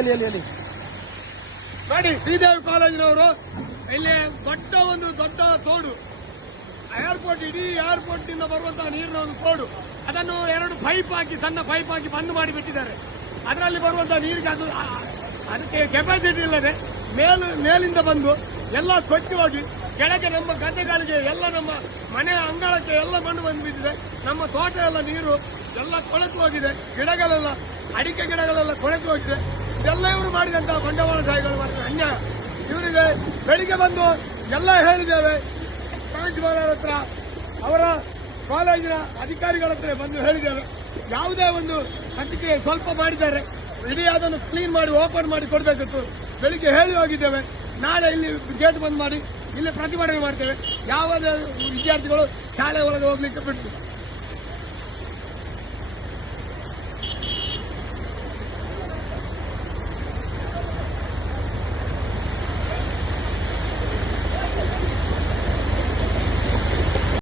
ಎಲ್ಲಿ ಎಲ್ಲಿ ಹೇಳಿ. ನೋಡಿ, ಶ್ರೀದೇವಿ ಕಾಲೇಜಿನವರು, ಇಲ್ಲಿ ದೊಡ್ಡ ಒಂದು ದೊಡ್ಡ ತೋಡು. ಏರ್ಪೋರ್ಟ್ ಇಡೀ ಏರ್ಪೋರ್ಟ್ನಿಂದ ಬರುವಂತಹ ನೀರಿನ ಒಂದು ತೋಡು. ಅದನ್ನು ಎರಡು ಪೈಪ್ ಹಾಕಿ, ಸಣ್ಣ ಪೈಪ್ ಹಾಕಿ ಬಂದ್ ಮಾಡಿಬಿಟ್ಟಿದ್ದಾರೆ ಅದರಲ್ಲಿ ಬರುವಂತಹ ನೀರಿಗೆ ಅದು ಅದಕ್ಕೆ ಕೆಪಾಸಿಟಿ ಇಲ್ಲದೆ ಮೇಲು, ಮೇಲಿಂದ ಬಂದು ಎಲ್ಲ ಸ್ವಚ್ಛವಾಗಿ ಕೆಳಗೆ ನಮ್ಮ ಗದ್ದೆಗಳಿಗೆ ಎಲ್ಲ ನಮ್ಮ ಮನೆ ಅಂಗಳಕ್ಕೆ ಎಲ್ಲ ಮಣ್ಣು ಬಂದು ಬಿದ್ದಿದೆ ನಮ್ಮ ತೋಟ ಎಲ್ಲ ನೀರು ಎಲ್ಲ ಕೊಳೆತು ಹೋಗಿದೆ. ಗಿಡಗಳೆಲ್ಲ, ಅಡಿಕೆ ಗಿಡಗಳೆಲ್ಲ ಕೊಳೆತು ಹೋಗಿದೆ. ಇದೆಲ್ಲ ಇವರು ಮಾಡಿದಂತಹ ಬಂಡವಾಳಶಾಹಿಗಳು ಮಾಡಿದ ಅನ್ಯಾಯ ಇವರಿಗೆ ಬೆಳಿಗ್ಗೆ ಬಂದು ಎಲ್ಲ ಹೇಳಿದ್ದೇವೆ. ಪ್ರಾಂಶುಪಾಲರ ಹತ್ರ, ಅವರ ಕಾಲೇಜಿನ ಅಧಿಕಾರಿಗಳ ಹತ್ರ ಬಂದು ಹೇಳಿದ್ದೇವೆ. ಯಾವುದೇ ಒಂದು ಪ್ರತಿಕ್ರಿಯೆ ಸ್ವಲ್ಪ ಮಾಡಿದ್ದಾರೆ. ಇಡೀ ಅದನ್ನು ಕ್ಲೀನ್ ಮಾಡಿ ಓಪನ್ ಮಾಡಿ ಕೊಡಬೇಕಿತ್ತು. ಬೆಳಿಗ್ಗೆ ಹೇಳಿ ಹೋಗಿದ್ದೇವೆ. ನಾಳೆ ಇಲ್ಲಿ ಗೇಟ್ ಬಂದ್ ಮಾಡಿ, ಇಲ್ಲಿ ಪ್ರತಿಭಟನೆ ಮಾಡ್ತೇವೆ. ಯಾವುದೇ ವಿದ್ಯಾರ್ಥಿಗಳು ಶಾಲೆ ಒಳಗೆ ಹೋಗ್ಲಿಕ್ಕೆ ಬಿಟ್ಟು